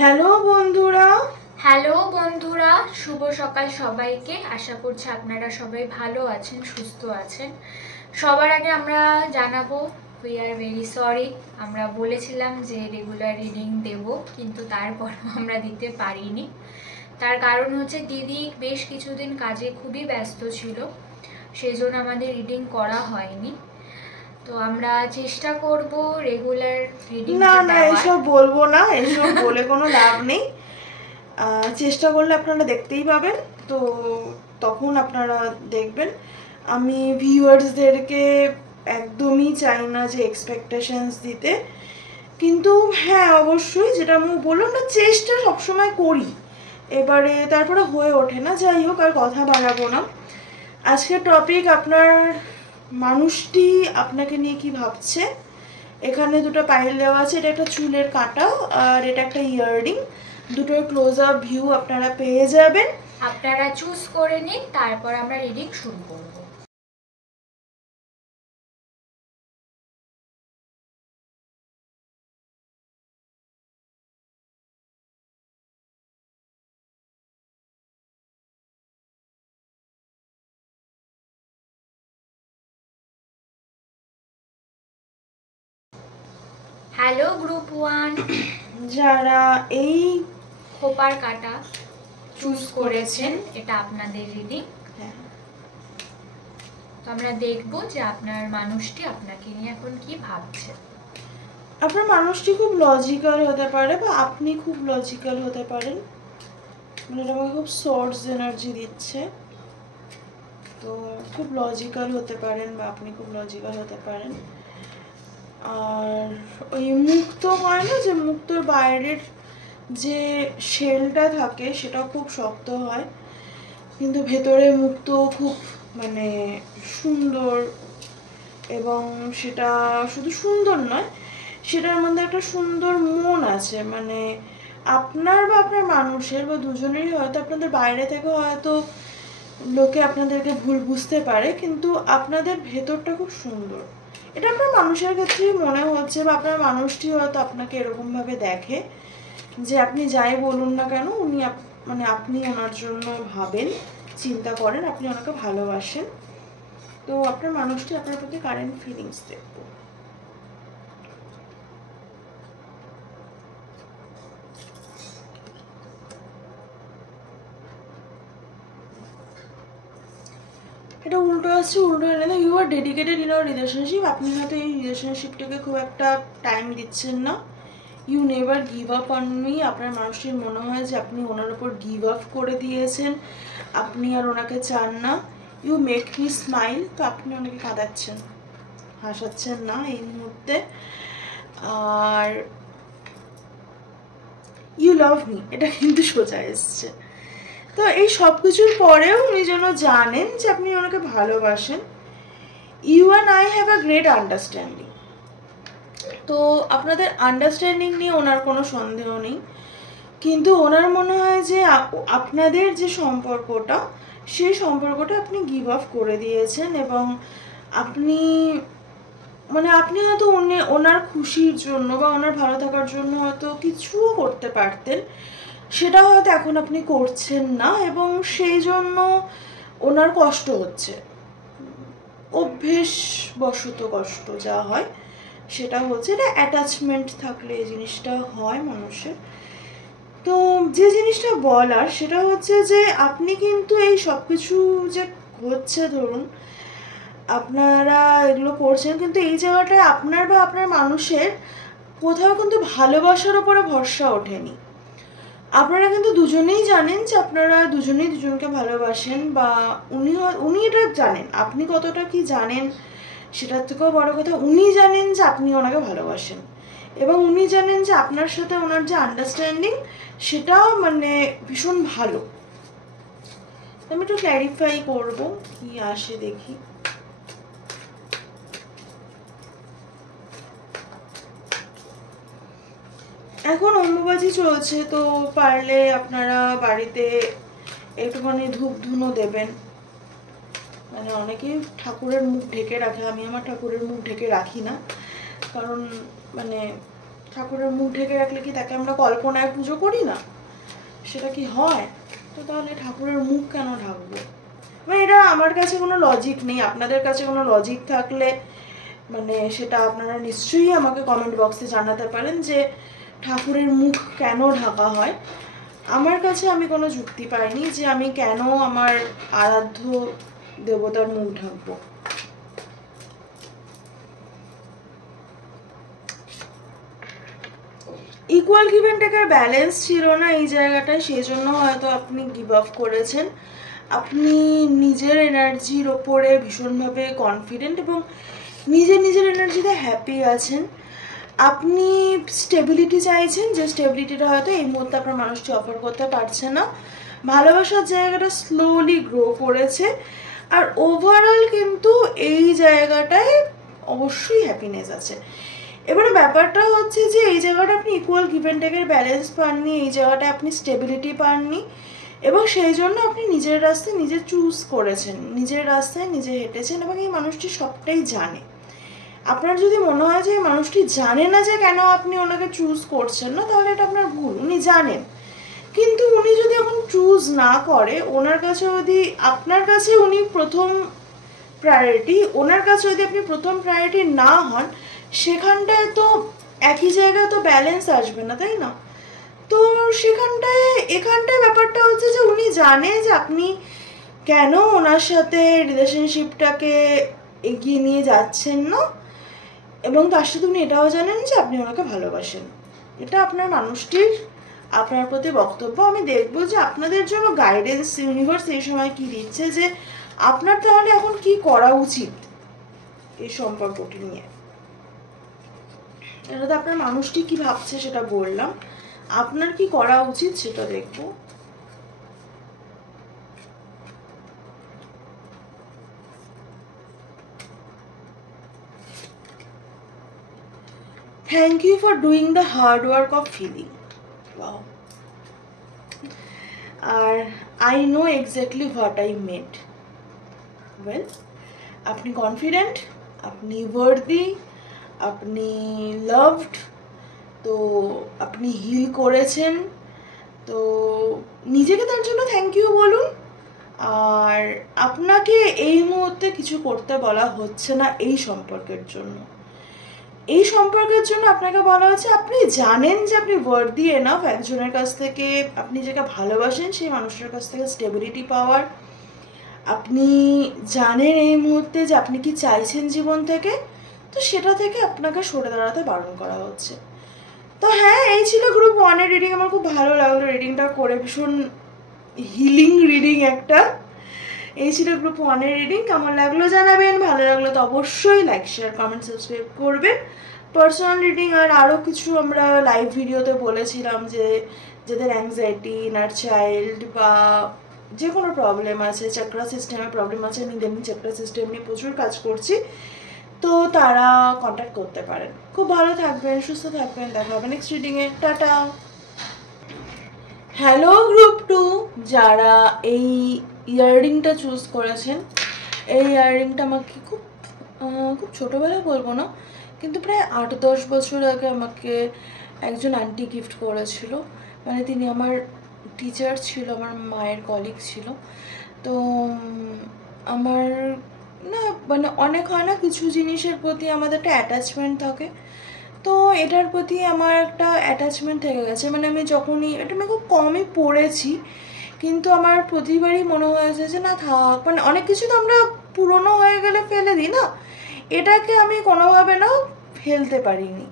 Hello বন্ধুরা। শুভ সকাল সবাইকে। আশা করছি আপনারা সবাই ভালো আছেন, সুস্থ আছেন। সবার আগে আমরা জানাবো উই আর ভেরি সরি। আমরা বলেছিলাম যে রেগুলার রিডিং দেব, কিন্তু তারপরও আমরা দিতে পারিনি। তার কারণ হচ্ছে দিদি বেশ কিছুদিন কাজে খুবই ব্যস্ত ছিল, সেই জন্য আমাদের রিডিং করা হয়নি। তো আমরা চেষ্টা করব রেগুলার রিডিং। না এসব বলবো না, এসব বলে কোনো লাভ নেই। চেষ্টা করলে আপনারা দেখতেই পাবেন, তো তখন আপনারা দেখবেন। আমি ভিউয়ার্সদেরকে একদমই চাই না যে এক্সপেকটেশনস দিতে, কিন্তু হ্যাঁ অবশ্যই যেটা আমি বললাম না, চেষ্টা সবসময় করি, এবারে তারপরে হয়ে ওঠে না। যাই হোক, আর কথা বাড়াবো না। আজকের টপিক আপনার মানুষটি আপনাকে নিয়ে কি ভাবছে। এখানে দুটো পাইল দেওয়া আছে, এটা একটা চুলের কাঁটা আর এটা একটা ইয়াররিং। দুটোর ক্লোজ আপ ভিউ আপনারা পেয়ে যাবেন। আপনারা চুজ করে নিন, তারপর আমরা রিডিং শুরু করব। হ্যালো গ্রুপ 1, যারা এই খোপার কাটা চুজ করেছেন, এটা আপনাদের রিডিং। তো আমরা দেখব যে আপনার মানুষটি আপনাকে নিয়ে এখন কি ভাবছে। আপনার মানুষটি খুব লজিক্যাল হতে পারে বা আপনি খুব লজিক্যাল হতে পারেন, মানে এটা আমাকে খুব সোর্স এনার্জি দিচ্ছে। তো খুব লজিক্যাল হতে পারেন বা আপনি খুব লজিক্যাল হতে পারেন। আর ওই মুক্ত হয় না, যে মুক্তর বাইরের যে শেলটা থাকে সেটা খুব শক্ত হয়, কিন্তু ভেতরে মুক্ত খুব মানে সুন্দর, এবং সেটা শুধু সুন্দর নয়, সেটার মধ্যে একটা সুন্দর মন আছে। মানে আপনার বা আপনার মানুষের বা দুজনেরই হয়তো আপনাদের বাইরে থেকে হয়তো লোকে আপনাদেরকে ভুল বুঝতে পারে, কিন্তু আপনাদের ভেতরটা খুব সুন্দর। এটা আপনার মানুষের ক্ষেত্রেই মনে হচ্ছে, বা আপনার মানুষটি হয়তো আপনাকে এরকমভাবে দেখে যে আপনি যাই বলুন না কেন, উনি মানে আপনি ওনার জন্য ভাবেন, চিন্তা করেন, আপনি ওনাকে ভালোবাসেন। তো আপনার মানুষটি আপনার প্রতি কারেন্ট ফিলিংস দেখবো। এটা উল্টো আসছে, উল্টো এনে না, you are dedicated in our relationship. আপনি হয়তো এই রিলেশনশিপটাকে খুব একটা টাইম দিচ্ছেন না। You never give up on me. আপনার মানুষটির মনে হয় যে আপনি ওনার উপর গিভ আপ করে দিয়েছেন, আপনি আর ওনাকে চান না। You make me smile. তো আপনি ওনাকে কাঁদাচ্ছেন, হাসাচ্ছেন না এই মুহূর্তে। আর ইউ লাভ মি, এটা কিন্তু সোজা এসছে। তো এই সব কিছুর পরেও উনি যেন জানেন যে আপনি ওনাকে ভালোবাসেন। You and I have a great understanding. তো আপনাদের আন্ডারস্ট্যান্ডিং নিয়ে ওনার কোনো সন্দেহ নেই, কিন্তু ওনার মনে হয় যে আপনাদের যে সম্পর্কটা, সেই সম্পর্কটা আপনি গিভ আপ করে দিয়েছেন, এবং আপনি মানে আপনি হয়তো ওনার খুশির জন্য বা ওনার ভালো থাকার জন্য হয়তো কিছুও করতে পারতেন, সেটা হয়তো এখন আপনি করছেন না, এবং সেই জন্য ওনার কষ্ট হচ্ছে। অভ্যেসবশত কষ্ট যা হয় সেটা হচ্ছে, এটা অ্যাটাচমেন্ট থাকলে এই জিনিসটা হয় মানুষের। তো যে জিনিসটা বলার সেটা হচ্ছে যে আপনি কিন্তু এই সব কিছু যে হচ্ছে, ধরুন আপনারা এগুলো করছেন, কিন্তু এই জায়গাটায় আপনার বা আপনার মানুষের কোথাও কিন্তু ভালোবাসার উপরে ভরসা ওঠেনি। আপনারা কিন্তু দুজনেই জানেন যে আপনারা দুজনেই দুজনকে ভালোবাসেন, বা উনি এটা জানেন, আপনি কতটা কি জানেন সেটার থেকেও বড় কথা, উনি জানেন যে আপনি ওনাকে ভালোবাসেন, এবং উনি জানেন যে আপনার সাথে ওনার যে আন্ডারস্ট্যান্ডিং সেটাও মানে ভীষণ ভালো। আমি একটু ক্ল্যারিফাই করবো কি আসে, দেখি। এখন অম্বুবাচী চলছে, তো পারলে আপনারা বাড়িতে একটুখানি ধূপ ধুনো দেবেন। মানে অনেকেই ঠাকুরের মুখ ঢেকে রাখে, আমি আমার ঠাকুরের মুখ ঢেকে রাখি না, কারণ মানে ঠাকুরের মুখ ঢেকে রাখলে কি তাকে আমরা কল্পনায় পুজো করি না? সেটা কি হয়? তো তাহলে ঠাকুরের মুখ কেন ঢাকবো? মানে এটা আমার কাছে কোনো লজিক নেই। আপনাদের কাছে কোনো লজিক থাকলে মানে সেটা আপনারা নিশ্চয়ই আমাকে কমেন্ট বক্সে জানাতে পারেন যে ঠাকুরের মুখ কেন ঢাকা হয়। আমার কাছে আমি কোনো যুক্তি পাইনি যে আমি কেন আমার আরাধ্য দেবতার মুখ ঢাকবো। ইকুয়াল গিভ অ্যান্ড টেকের ব্যালেন্স ছিল না এই জায়গাটায়, সেই জন্য হয়তো আপনি গিভ আপ করেছেন। আপনি নিজের এনার্জির ওপরে ভীষণভাবে কনফিডেন্ট এবং নিজের এনার্জিতে হ্যাপি আছেন। আপনি স্টেবিলিটি চাইছেন, যে স্টেবিলিটিটা হয়তো এই মুহূর্তে আপনার মানুষটি অফার করতে পারছে না। ভালোবাসার জায়গাটা স্লোলি গ্রো করেছে, আর ওভারঅল কিন্তু এই জায়গাটায় অবশ্যই হ্যাপিনেস আছে। এবারে ব্যাপারটা হচ্ছে যে এই জায়গাটা আপনি ইকুয়াল গিভ অ্যান্ড টেকের ব্যালেন্স পাননি, এই জায়গাটায় আপনি স্টেবিলিটি পাননি, এবং সেই জন্য আপনি নিজের রাস্তায় নিজে চুজ করেছেন, নিজের রাস্তায় নিজে হেঁটেছেন, এবং এই মানুষটি সবটাই জানে। আপনার যদি মনে হয় যে এই মানুষটি জানে না যে কেন আপনি ওনাকে চুজ করছেন না, তাহলে এটা আপনার ভুল। উনি জানেন, কিন্তু উনি যদি এখন চুজ না করে, ওনার কাছে যদি আপনার কাছে উনি প্রথম প্রায়োরিটি, ওনার কাছে যদি আপনি প্রথম প্রায়োরিটি না হন, সেখানটায় তো একই জায়গায় তো ব্যালেন্স আসবে না, তাই না? তো এখানটায় ব্যাপারটা হচ্ছে যে উনি জানে যে আপনি কেন ওনার সাথে রিলেশনশিপটাকে এগিয়ে নিয়ে যাচ্ছেন না, এবং তার সাথে উনি এটাও জানেন যে আপনি ওনাকে ভালোবাসেন। এটা আপনার মানুষটির আপনার প্রতি বক্তব্য। আমি দেখবো যে আপনাদের জন্য গাইডেন্স ইউনিভার্স এই সময় কি দিচ্ছে, যে আপনার তাহলে এখন কি করা উচিত এই সম্পর্কটি নিয়ে। এটা তো আপনার মানুষটি কি ভাবছে সেটা বললাম, আপনার কি করা উচিত সেটা দেখবো। Thank you for doing the hard work of feeling. Wow. I know exactly what I meant. Well, আপনি কনফিডেন্ট, আপনি ওয়ার্দি, আপনি লাভড, তো আপনি হিল করেছেন, তো নিজেকে তার জন্য থ্যাংক ইউ বলুন। আর আপনাকে এই মুহূর্তে কিছু করতে বলা হচ্ছে না এই সম্পর্কের জন্য। এই সম্পর্কের জন্য আপনাকে বলা হচ্ছে আপনি জানেন যে আপনি ওয়ার্দি এনাফ একজনের কাছ থেকে, আপনি যাকে ভালোবাসেন সেই মানুষটার কাছ থেকে স্টেবিলিটি পাওয়ার। আপনি জানেন এই মুহূর্তে যে আপনি কি চাইছেন জীবন থেকে, তো সেটা থেকে আপনাকে সরে দাঁড়াতে বারণ করা হচ্ছে। তো হ্যাঁ, এই ছিল গ্রুপ 1-এর রিডিং। আমার খুব ভালো লাগলো রিডিংটা করে, ভীষণ হিলিং রিডিং একটা। এই ছিল গ্রুপ 1-এর রিডিং। কেমন লাগলো জানাবেন, ভালো লাগলো তো অবশ্যই লাইক শেয়ার কমেন্ট সাবস্ক্রাইব করবেন। পার্সোনাল রিডিং আর আরও কিছু আমরা লাইভ ভিডিওতে বলেছিলাম যে যাদের অ্যাংজাইটি, ইনার চাইল্ড বা যে কোনো প্রবলেম আছে, চক্রা সিস্টেমের প্রবলেম আছে, আমি যেমনি চক্রা সিস্টেম নিয়ে প্রচুর কাজ করছি, তো তারা কন্ট্যাক্ট করতে পারেন। খুব ভালো থাকবেন, সুস্থ থাকবেন, দেখা হবে নেক্সট রিডিংয়ে। টাটা। হ্যালো গ্রুপ 2, যারা এই ইয়াররিংটা চুজ করেছেন, এই ইয়াররিংটা আমাকে খুব ছোটোবেলায় বলবো না, কিন্তু প্রায় 8-10 বছর আগে আমাকে একজন আন্টি গিফট করেছিল। মানে তিনি আমার টিচার ছিল, আমার মায়ের কলিগ ছিল। তো আমার না মানে অনেক হয় না কিছু জিনিসের প্রতি আমাদের একটা অ্যাটাচমেন্ট থাকে, তো এটার প্রতি আমার একটা অ্যাটাচমেন্ট থেকে গেছে। মানে আমি যখনই এটা আমি খুব কমই পড়েছি, কিন্তু আমার প্রতিবারই মনে হয়েছে যে না থাক, মানে অনেক কিছু তো আমরা পুরনো হয়ে গেলে ফেলে দিই না, এটাকে আমি কোনোভাবে না ফেলতে পারিনি,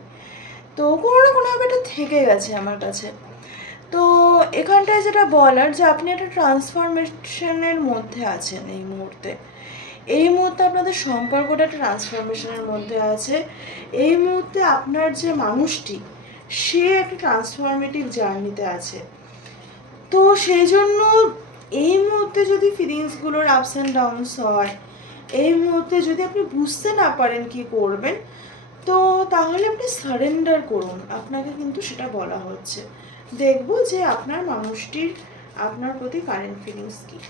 তো কোনো না কোনোভাবে এটা থেকে গেছে আমার কাছে। তো এখানটায় যেটা বলার যে আপনি একটা ট্রান্সফরমেশনের মধ্যে আছেন এই মুহূর্তে। এই মুহূর্তে আপনাদের সম্পর্কটা ট্রান্সফরমেশনের মধ্যে আছে। এই মুহূর্তে আপনার যে মানুষটি, সে একটা ট্রান্সফরমেটিভ জার্নিতে আছে। তো সেই জন্য এই মুহূর্তে যদি ফিলিংসগুলোর আপস অ্যান্ড ডাউনস হয়, এই মুহূর্তে যদি আপনি বুঝতে না পারেন কি করবেন, তো তাহলে আপনি সারেন্ডার করুন, আপনাকে কিন্তু সেটা বলা হচ্ছে। দেখব যে আপনার মানুষটির আপনার প্রতি কারেন্ট ফিলিংস কী।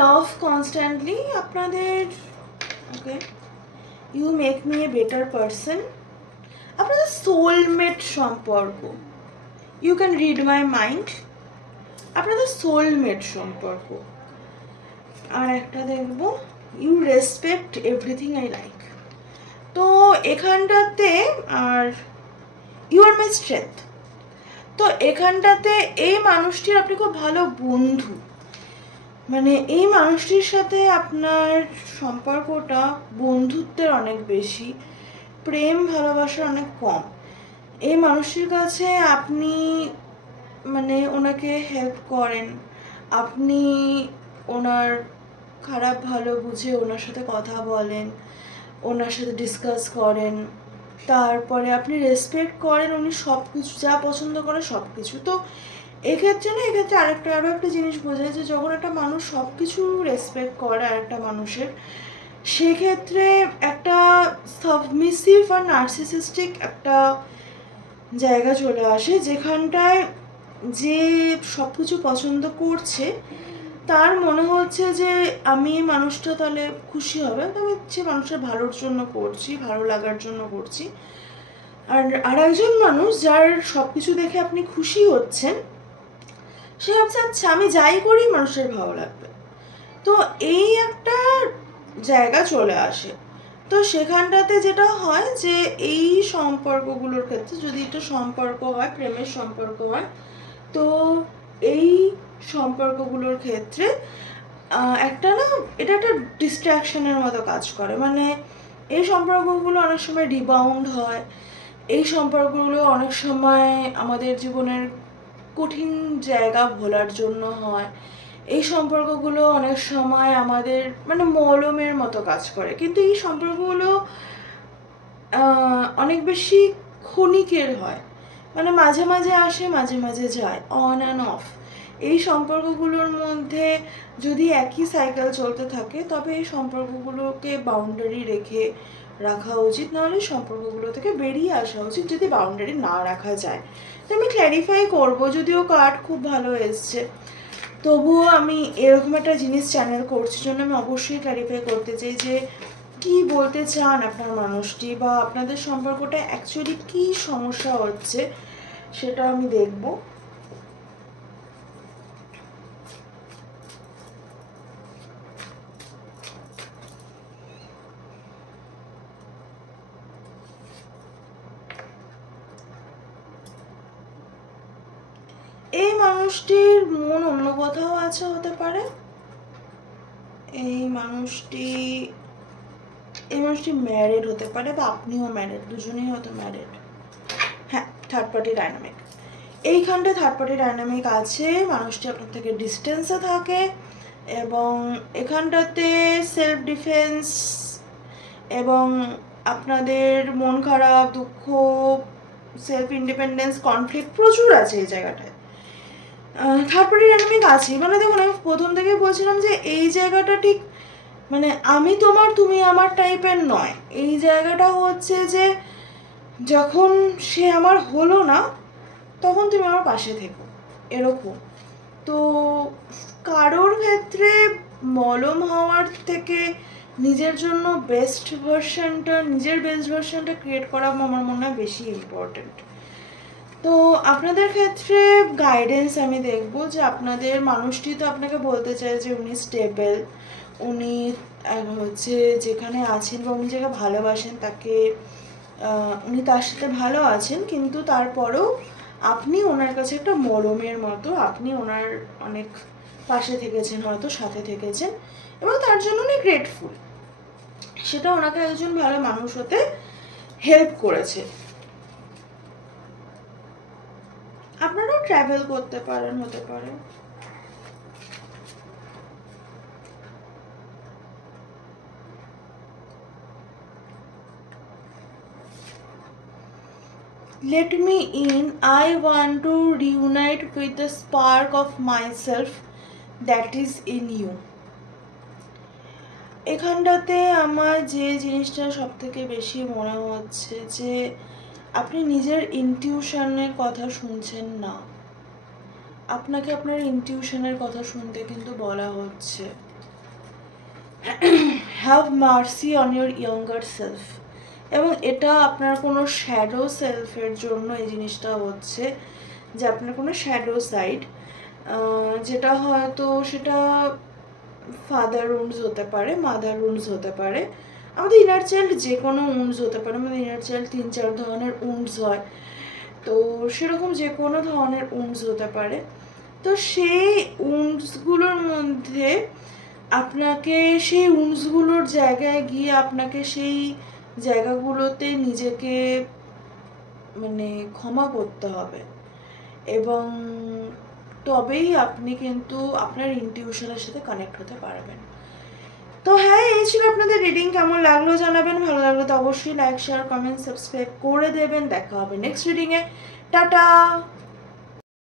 লাভ কনস্ট্যান্টলি আপনাদের। Okay, you make me a better person. আপনাদের সোলমেট সম্পর্ক, you can read my mind, আপনাদের সোলমেট সম্পর্ক। আর একটা দেখব, you respect everything I like. তো এখানটাতে are you R my strength. তো এখানটাতে এই মানুষটির আপনি খুব ভালো বন্ধু, মানে এই মানুষটির সাথে আপনার সম্পর্কটা বন্ধুত্বের অনেক বেশি, প্রেম ভালোবাসার অনেক কম। এই মানুষটির কাছে আপনি মানে ওনাকে হেল্প করেন, আপনি ওনার খারাপ ভালো বুঝে ওনার সাথে কথা বলেন, ওনার সাথে ডিসকাস করেন, তারপরে আপনি রেসপেক্ট করেন, উনি সব কিছু যা পছন্দ করে সব কিছু। তো এক্ষেত্রে না, এক্ষেত্রে আরও একটা জিনিস বোঝায় যে যখন একটা মানুষ সব কিছু রেসপেক্ট করে আরেকটা মানুষের, সেক্ষেত্রে একটা সাবমিসিভ আর নার্সিসিস্টিক একটা জায়গা চলে আসে, যেখানটায় যে সব কিছু পছন্দ করছে তার মনে হচ্ছে যে আমি মানুষটা তাহলে খুশি হবে, আমি সে মানুষের ভালোর জন্য করছি, ভালো লাগার জন্য করছি। আর একজন মানুষ যার সব কিছু দেখে আপনি খুশি হচ্ছেন, সে ভাবছে আচ্ছা আমি যাই করি মানুষের ভালো লাগবে। তো এই একটা জায়গা চলে আসে। তো সেখানটাতে যেটা হয় যে এই সম্পর্কগুলোর ক্ষেত্রে, যদি এটা সম্পর্ক হয়, প্রেমের সম্পর্ক হয়, তো এই সম্পর্কগুলোর ক্ষেত্রে একটা না, এটা একটা ডিস্ট্র্যাকশনের মতো কাজ করে। মানে এই সম্পর্কগুলো অনেক সময় রিবাউন্ড হয়, এই সম্পর্কগুলো অনেক সময় আমাদের জীবনের কঠিন জায়গা ভোলার জন্য হয়, এই সম্পর্কগুলো অনেক সময় আমাদের মানে মলমের মতো কাজ করে। কিন্তু এই সম্পর্কগুলো অনেক বেশি ক্ষণিকের হয়, মানে মাঝে মাঝে আসে মাঝে মাঝে যায়, অন অ্যান্ড অফ। এই সম্পর্কগুলোর মধ্যে যদি একই সাইকেল চলতে থাকে, তবে এই সম্পর্কগুলোকে বাউন্ডারি রেখে রাখা উচিত, নাহলে সম্পর্কগুলো থেকে বেরিয়ে আসা উচিত যদি বাউন্ডারি না রাখা যায়। তো আমি ক্ল্যারিফাই করবো, যদিও কার্ড খুব ভালো এসছে, তবুও আমি এরকম একটা জিনিস চ্যানেল করছি জন্য আমি অবশ্যই ক্ল্যারিফাই করতে চাই যে কি বলতে চান আপনার মানুষটি, বা আপনাদের সম্পর্কটা অ্যাকচুয়ালি কি সমস্যা হচ্ছে সেটা আমি দেখব। এই মানুষটির মন অন্য কোথাও আছে হতে পারে। এই মানুষটি ম্যারিড হতে পারে, বা আপনিও ম্যারিড, দুজনেই হয়তো ম্যারিড। হ্যাঁ, থার্ড পার্টি ডাইনামিক। এইখানটা থার্ড পার্টি ডাইনামিক আছে, মানুষটি আপনার থেকে ডিস্টেন্সে থাকে, এবং এখানটাতে সেলফ ডিফেন্স এবং আপনাদের মন খারাপ, দুঃখ, সেলফ ইন্ডিপেন্ডেন্স, কনফ্লিক্ট প্রচুর আছে এই জায়গাটায়। থার্ড পার্টি ডাইনামিক আছে, মানে দেখুন আমি প্রথম থেকে বলছিলাম যে এই জায়গাটা ঠিক মানে আমি তোমার তুমি আমার টাইপের নয়। এই জায়গাটা হচ্ছে যে যখন সে আমার হলো না, তখন তুমি আমার পাশে থেকো, এরকম। তো কারোর ক্ষেত্রে মলম হওয়ার থেকে নিজের জন্য নিজের বেস্ট ভার্সনটা ক্রিয়েট করা আমার মনে হয় বেশি ইম্পর্টেন্ট। তো আপনাদের ক্ষেত্রে গাইডেন্স আমি দেখব যে আপনাদের মানুষটি তো আপনাকে বলতে চায় যে উনি স্টেবল, উনি হচ্ছে যেখানে আছেন বা উনি যাকে ভালোবাসেন তাকে উনি তার সাথে ভালো আছেন, কিন্তু তারপরেও আপনি ওনার কাছে একটা মরমের মতো, আপনি ওনার অনেক পাশে থেকেছেন, হয়তো সাথে থেকেছেন, এবং তার জন্য উনি গ্রেটফুল। সেটা ওনাকে একজন ভালো মানুষ হতে হেল্প করেছে। আপনারাও ট্রাভেল করতে পারেন, হতে পারে। Let me in. I want to reunite with the spark of myself that is in you. এখানটাতে আমার যে জিনিসটা সব থেকে বেশি মনে হচ্ছে যে আপনি নিজের ইনটিউশনের কথা শুনছেন না। আপনাকে আপনার ইনটিউশনের কথা শুনতে কিন্তু বলা হচ্ছে। Have mercy on your younger self. এবং এটা আপনার কোনো শ্যাডো সেলফের জন্য এই জিনিসটা হচ্ছে যে আপনার কোনো শ্যাডো সাইড, যেটা হয়তো সেটা ফাদার উন্ডস হতে পারে, মাদার উন্ডস হতে পারে, আমাদের ইনার চাইল্ড যে কোনো উন্ডস হতে পারে। আমাদের ইনার চাইল্ড 3-4 ধরনের উন্ডস হয়, তো সেরকম যে কোনো ধরনের উন্ডস হতে পারে। তো সেই উন্ডসগুলোর মধ্যে আপনাকে সেই উন্ডসগুলোর জায়গায় গিয়ে আপনাকে সেই জায়গাগুলোতে নিজেকে মানে ক্ষমা করতে হবে, এবং তবেই আপনি কিন্তু আপনার ইনটিউশনের সাথে কানেক্ট হতে পারবেন। তো হ্যাঁ, এই ছিল আপনাদের রিডিং। কেমন লাগলো জানাবেন, ভালো লাগলো তো অবশ্যই লাইক শেয়ার কমেন্ট সাবস্ক্রাইব করে দেবেন। দেখা হবে নেক্সট রিডিংয়ে। টাটা।